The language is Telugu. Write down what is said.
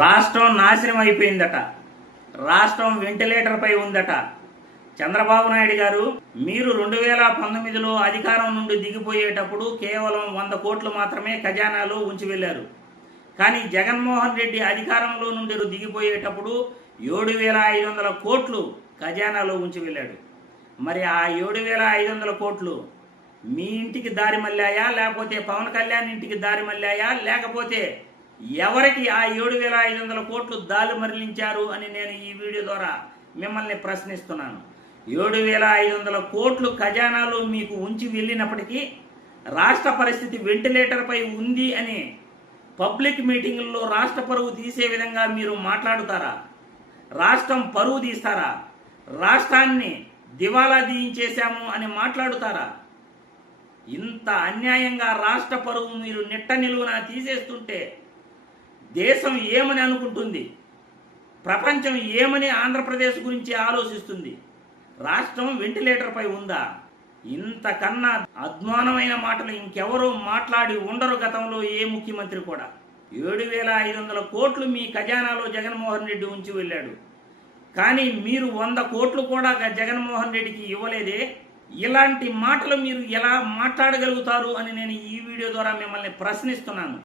రాష్ట్రం నాశనం అయిపోయిందట. రాష్ట్రం వెంటిలేటర్పై ఉందట. చంద్రబాబు నాయుడు గారు, మీరు 2019లో అధికారం నుండి దిగిపోయేటప్పుడు కేవలం 100 కోట్లు మాత్రమే ఖజానాలో ఉంచి వెళ్ళారు. కానీ జగన్మోహన్ రెడ్డి అధికారంలో నుండి దిగిపోయేటప్పుడు 7,500 కోట్లు ఖజానాలో ఉంచి వెళ్ళాడు. మరి ఆ 7,500 కోట్లు మీ ఇంటికి దారి మళ్ళాయా, లేకపోతే పవన్ కళ్యాణ్ ఇంటికి దారి మళ్ళాయా, లేకపోతే ఎవరికి ఆ 7,500 కోట్లు దారి మరలించారు అని నేను ఈ వీడియో ద్వారా మిమ్మల్ని ప్రశ్నిస్తున్నాను. 7,500 కోట్లు ఖజానాలో మీకు ఉంచి వెళ్ళినప్పటికీ రాష్ట్ర పరిస్థితి వెంటిలేటర్పై ఉంది అని పబ్లిక్ మీటింగుల్లో రాష్ట్ర పరువు తీసే విధంగా మీరు మాట్లాడుతారా? రాష్ట్రం పరువు తీస్తారా? రాష్ట్రాన్ని దివాలా తీయించేశాము అని మాట్లాడుతారా? ఇంత అన్యాయంగా రాష్ట్ర పరువు మీరు నిట్ట నిలువున తీసేస్తుంటే దేశం ఏమని అనుకుంటుంది? ప్రపంచం ఏమని ఆంధ్రప్రదేశ్ గురించి ఆలోచిస్తుంది? రాష్ట్రం వెంటిలేటర్పై ఉందా? ఇంతకన్నా అద్మానమైన మాటలు ఇంకెవరూ మాట్లాడి ఉండరు గతంలో ఏ ముఖ్యమంత్రి కూడా. 7,500 కోట్లు మీ ఖజానాలో జగన్మోహన్ రెడ్డి ఉంచి వెళ్ళాడు. కానీ మీరు 100 కోట్లు కూడా జగన్మోహన్ రెడ్డికి ఇవ్వలేదే. ఇలాంటి మాటలు మీరు ఎలా మాట్లాడగలుగుతారు అని నేను ఈ వీడియో ద్వారా మిమ్మల్ని ప్రశ్నిస్తున్నాను.